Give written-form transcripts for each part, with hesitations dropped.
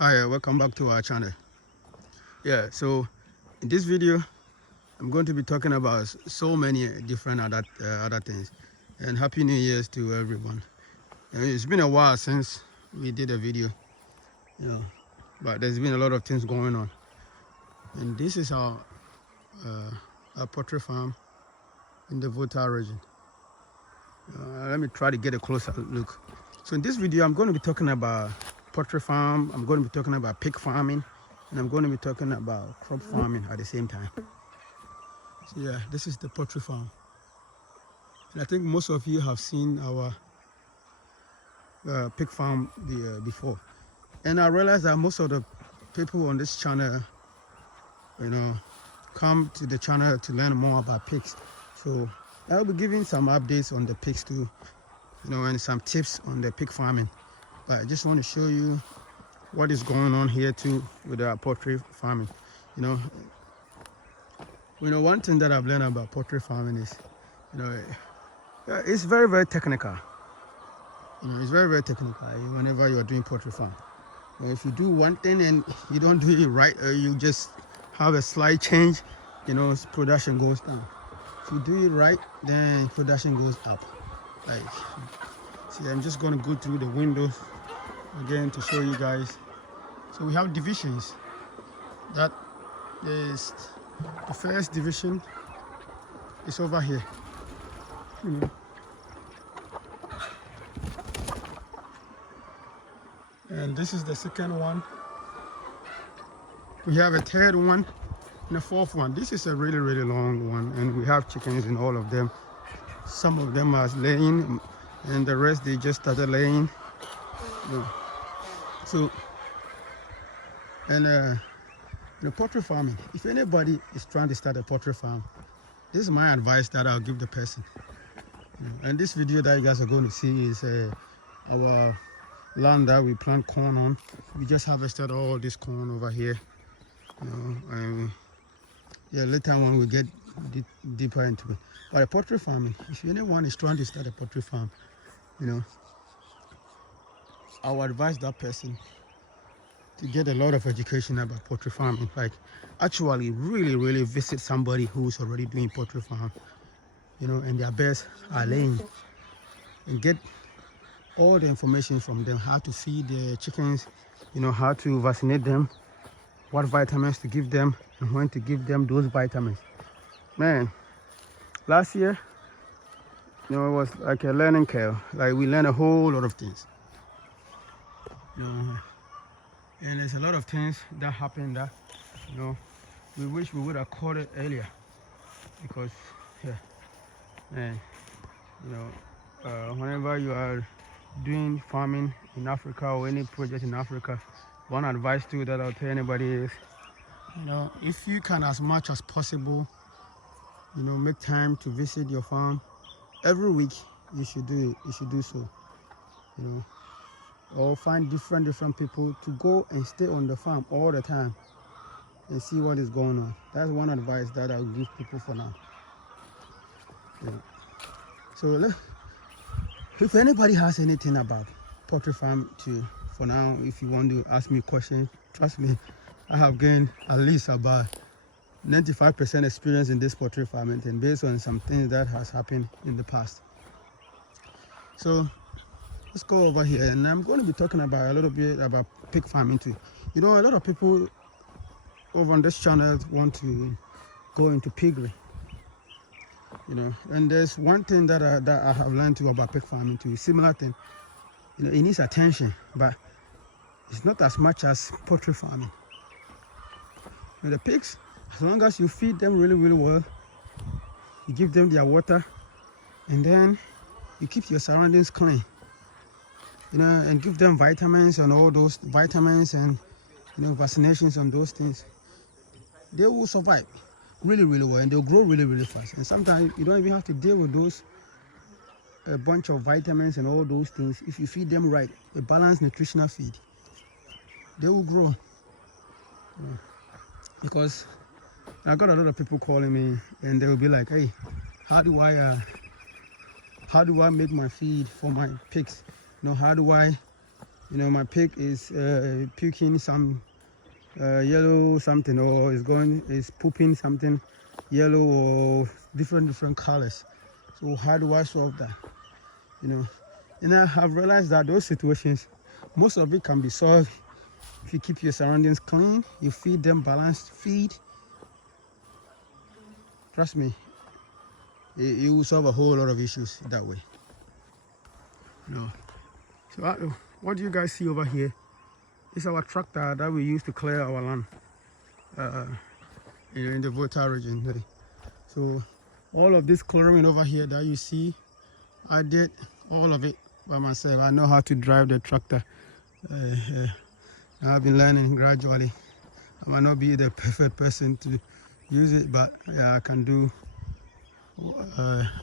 Hi, welcome back to our channel. So in this video I'm going to be talking about so many different other things. And happy new year's to everyone. It's been a while since we did a video, but there's been a lot of things going on. And this is our poultry farm in the Volta region. Let me try to get a closer look. So in this video I'm going to be talking about poultry farm, I'm going to be talking about pig farming, and I'm going to be talking about crop farming at the same time. So this is the poultry farm, and I think most of you have seen our pig farm before. And I realized that most of the people on this channel, come to the channel to learn more about pigs. So I'll be giving some updates on the pigs too, and some tips on the pig farming. But I just want to show you what is going on here too with our poultry farming. One thing that I've learned about poultry farming is, it's very, very technical. It's very, very technical whenever you are doing poultry farm. If you do one thing and you don't do it right, or you just have a slight change, production goes down. If you do it right, then production goes up. See, I'm just going to go through the windows again to show you guys. So we have divisions. That is the first division is over here. And this is the second one. We have a third one and a fourth one. This is a really, really long one, and we have chickens in all of them. Some of them are laying, and the rest they just started laying. So, and poultry farming, if anybody is trying to start a poultry farm, this is my advice that I'll give the person. And this video that you guys are going to see is our land that we plant corn on. We just harvested all this corn over here, and later on we get deeper into it. But a poultry farming, if anyone is trying to start a poultry farm, I would advise that person to get a lot of education about poultry farming. Actually really visit somebody who's already doing poultry farm, and their birds are laying, and get all the information from them: how to feed the chickens, how to vaccinate them, what vitamins to give them, and when to give them those vitamins. Man, last year, it was like a learning curve. We learned a whole lot of things. And there's a lot of things that happen that, we wish we would have caught it earlier. Because, whenever you are doing farming in Africa or any project in Africa, one advice too that I'll tell anybody is, if you can, as much as possible, make time to visit your farm every week. You should do it. You should do so. Or find different people to go and stay on the farm all the time and see what is going on. That's one advice that I'll give people for now. So if anybody has anything about poultry farm too, for now, if you want to ask me questions, trust me, I have gained at least about 95% experience in this poultry farming, and based on some things that has happened in the past. So let's go over here, and I'm going to be talking about a little bit about pig farming too. A lot of people over on this channel want to go into piggery. And there's one thing that I have learned too about pig farming too. Similar thing. It needs attention, but it's not as much as poultry farming. The pigs, as long as you feed them really, really well, you give them their water, and then you keep your surroundings clean, and give them vitamins and all those vitamins and vaccinations on those things, they will survive really, really well, and they'll grow really, really fast. And sometimes you don't even have to deal with those a bunch of vitamins and all those things. If you feed them right, a balanced nutritional feed, they will grow. Because I got a lot of people calling me, and they will be like, hey, how do I make my feed for my pigs? How do I You know, my pig is puking some yellow something, or is pooping something yellow or different colors. So how do I solve that? You know, and I have realized that those situations, most of it can be solved if you keep your surroundings clean, you feed them balanced feed. Trust me, it will solve a whole lot of issues that way. No. So what do you guys see over here? It's our tractor that we use to clear our land in the Volta region. So all of this clearing over here that you see, I did all of it by myself. I know how to drive the tractor. I've been learning gradually. I might not be the perfect person to use it, but yeah, I can do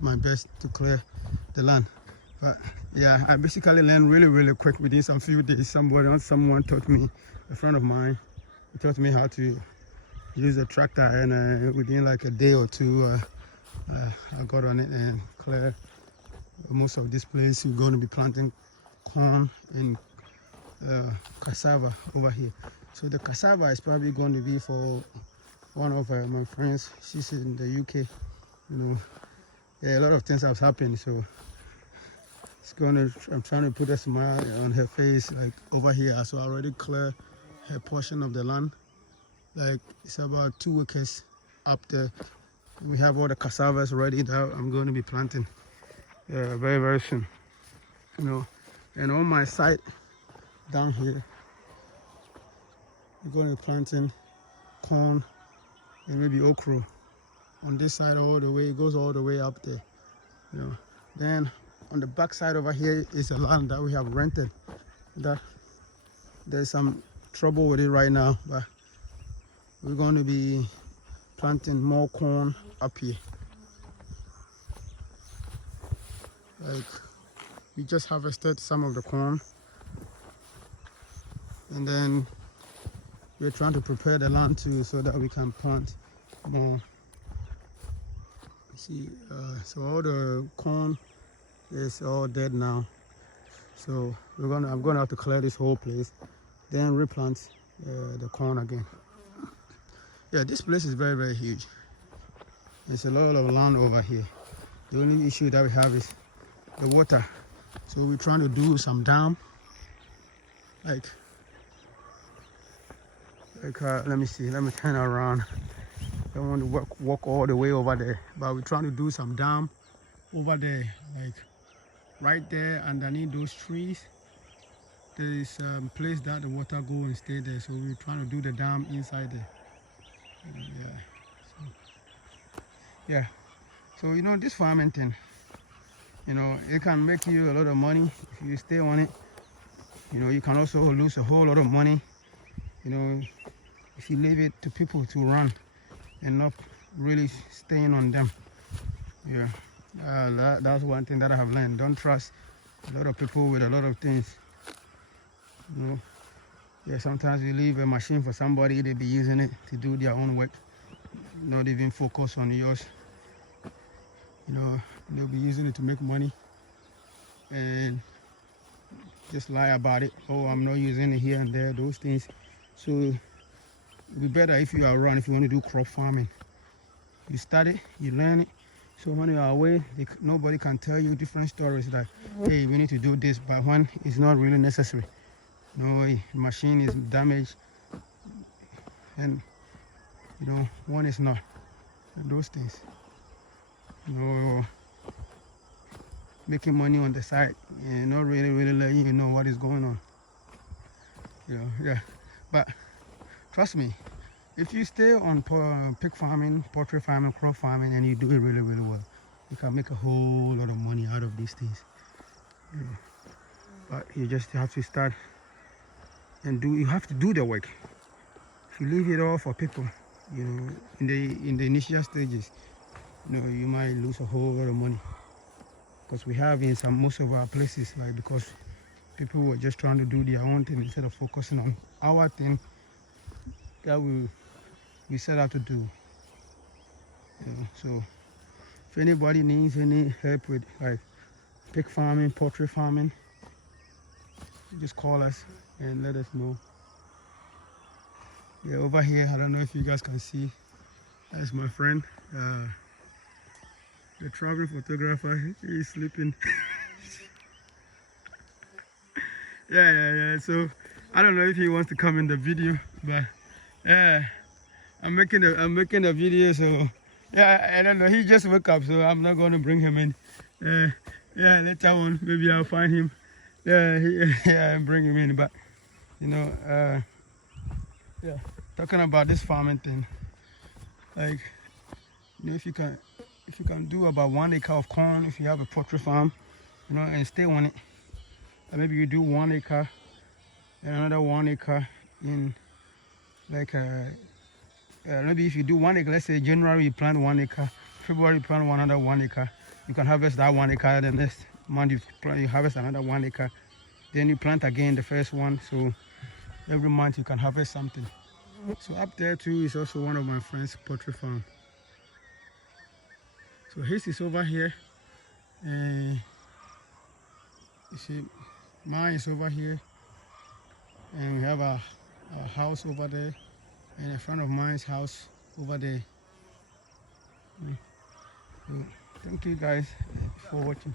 my best to clear the land. But yeah, I basically learned really quick within some few days. Someone taught me, a friend of mine, he taught me how to use the tractor, and within like a day or two, I got on it and cleared most of this place. We're going to be planting corn and cassava over here. So the cassava is probably going to be for one of my friends. She's in the UK. You know, yeah, a lot of things have happened, so I'm trying to put a smile on her face, like over here. So I already cleared her portion of the land. Like it's about 2 acres up there. We have all the cassavas ready that I'm going to be planting very soon. You know, and on my side down here, we're going to be planting corn and maybe okra. On this side all the way, it goes all the way up there. You know, then on the back side over here is a land that we have rented. That there's some trouble with it right now, but we're going to be planting more corn up here. Like we just harvested some of the corn, and then we're trying to prepare the land too so that we can plant more. See, so all the corn is all dead now. So I'm gonna have to clear this whole place, then replant the corn again. Yeah, this place is very huge. There's a lot of land over here. The only issue that we have is the water. So we're trying to do some dam. Like let me see. Let me turn around. I don't want to walk all the way over there, but we're trying to do some dam over there, like right there underneath those trees. There is a place that the water go and stay there, so we're trying to do the dam inside there. Yeah, so you know, this farming thing, you know, it can make you a lot of money if you stay on it. You know, you can also lose a whole lot of money, you know, if you leave it to people to run and not really staying on them. Yeah, that's one thing that I have learned. Don't trust a lot of people with a lot of things. You know, yeah, sometimes you leave a machine for somebody, they be using it to do their own work, not even focus on yours. You know, they'll be using it to make money and just lie about it. Oh, I'm not using it here and there, those things. So it'd be better if you are around, if you want to do crop farming. You start it, you learn it. So when you are away, nobody can tell you different stories like, hey, we need to do this, but when it's not really necessary. No, the machine is damaged, and you know, one is not. And those things. You know, making money on the side and not really letting you know what is going on. You know, yeah. But trust me, if you stay on pig farming, poultry farming, crop farming, and you do it really well, you can make a whole lot of money out of these things. Yeah. But you just have to start and you have to do the work. If you leave it all for people, you know, in the initial stages, you know, you might lose a whole lot of money. Because we have in most of our places, like, because people were just trying to do their own thing instead of focusing on our thing that we set out to do. You know, so if anybody needs any help with like pig farming, poultry farming, just call us and let us know. Yeah, over here, I don't know if you guys can see, that's my friend, the traveling photographer. He's sleeping. Yeah. So I don't know if he wants to come in the video, but yeah, I'm making a video. So yeah, I don't know. He just woke up, so I'm not going to bring him in. Yeah, later on maybe I'll find him. Yeah, yeah, and bring him in. But you know, yeah, talking about this farming thing, like, you know, if you can do about 1 acre of corn, if you have a poultry farm, you know, and stay on it. And maybe you do 1 acre and another 1 acre in, like, maybe if you do 1 acre, let's say January you plant 1 acre, February you plant another 1 acre, you can harvest that 1 acre. The next month you harvest another 1 acre, then you plant again the first one. So every month you can harvest something. So up there too is also one of my friends' poultry farm. So his is over here, and you see mine is over here, and we have a house over there, and a friend of mine's house over there. So thank you guys for watching.